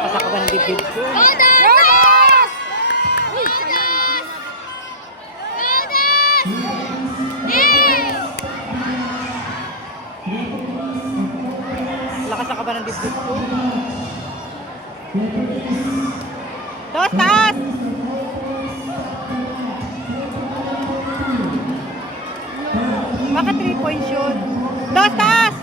Nakasakaban ng dibdib ko. Lakas sa kaban ng dibdib ko. Dos, taas! Bakit 3 points yun? Dos, taas!